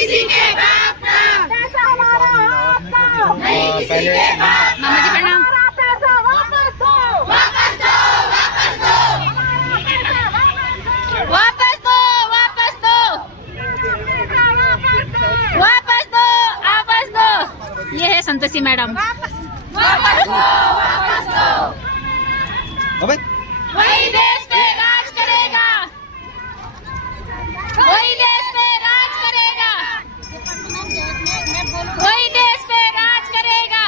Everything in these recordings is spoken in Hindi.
किसी के बाप का, पैसा हमारा आपका, नहीं किसी के बाप का। मामा जी प्रणाम। पैसा वापस दो, वापस दो, वापस दो, वापस दो, वापस दो, वापस दो, वापस दो। ये है संतोषी मैडम। वापस दो, वापस दो। वही देश पे राज करेगा, वही देश पे राज करेगा, वही देश पे राज करेगा,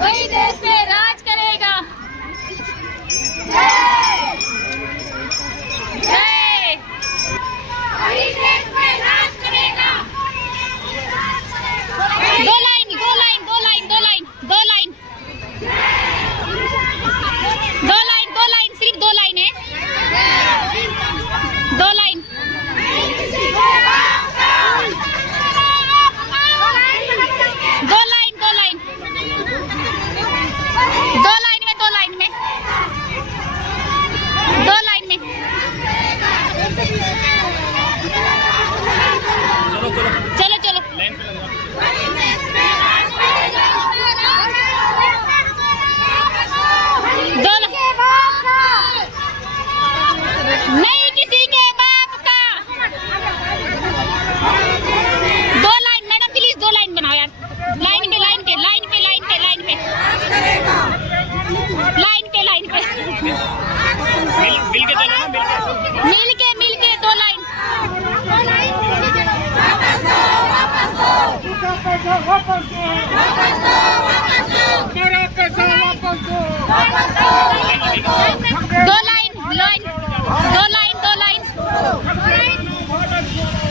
वही देश पे राज करेगा। जय जय, वही देश पे राज करेगा। दो लाइन, दो लाइन, दो लाइन, दो लाइन, दो लाइन, दो लाइन, दो लाइन, सिर्फ दो लाइन है, दो लाइन। दो लाइन, दो लाइन, दो लाइन में, दो लाइन में, दो लाइन में। चलो चलो, दो नहीं किसी के बाप का। दो लाइन मैडम, प्लीज दो लाइन बनाओ यार। लाइन पे, लाइन पे, लाइन पे, लाइन पे, लाइन पे, लाइन पे, लाइन पे, मिल के चलो ना, मिल के, मिल के दो लाइन। वापस दो, वापस दो, वापस दो, वापस दो, वापस दो, मेरा पैसा वापस दो, वापस दो, वापस दो। दो लाइन, लाइन, दो लाइन, दो लाइन,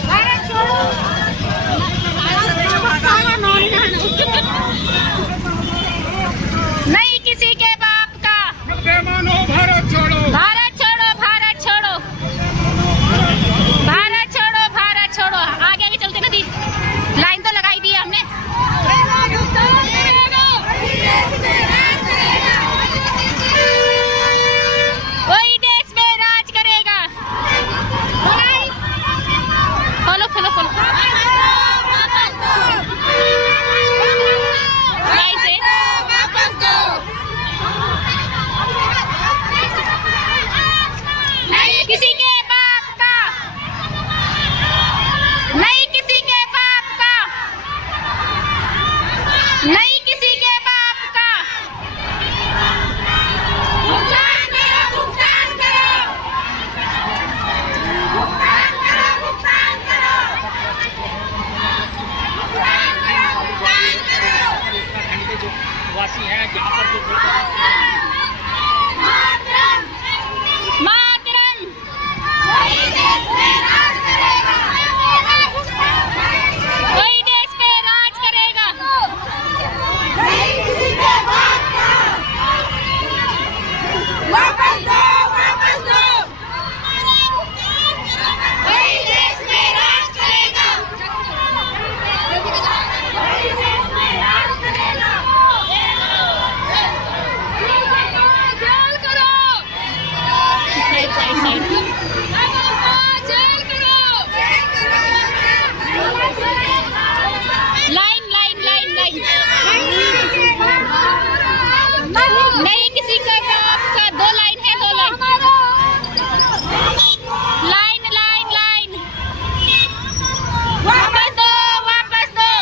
भारत छोड़ो, नहीं किसी के बाप का, मानो भारत छोड़ो, भारत छोड़ो, भारत छोड़ो, भारत छोड़ो, भारत छोड़ो। आगे आगे चलते ना दी, लाइन तो लगाई दी हमने। वही देश में राज करेगा। फॉलो फॉलो फॉलो, वापस दो, नहीं किसी के बाप का, नहीं किसी के बाप का, नहीं किसी के बाप का। भुगतान करो, भुगतान करो, भुगतान करो, भुगतान करो, भुगतान करो, भुगतान करो। वासी है जहाँ पर जो मातरम, मातरम, वही देश पे राज करेगा, वही देश पे राज करेगा, नहीं किसी के बाप का। वापस दो, वापस दो, वही देश में राज करेगा, वही देश में राज करेगा। जेल करो, जेल करो, लाइन, लाइन, लाइन, लाइन, नहीं किसी का बाप का। दो लाइन है, दो लाइन, लाइन, लाइन, लाइन, वापस दो, वापस दो,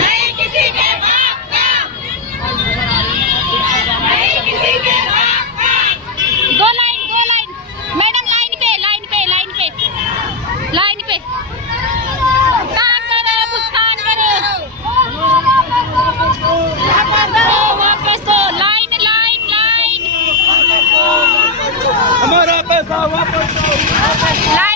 नहीं किसी के बाप का, नहीं किसी के बाप का। दो लाइन, दो लाइन, मैडम लाइन पे, लाइन पे, लाइन पे, लाइन पे। भुगतान करो, भुगतान करो, वापस दो, वापस दो, लाइन, लाइन, लाइन, हमारा पैसा वापस दो, लाइन।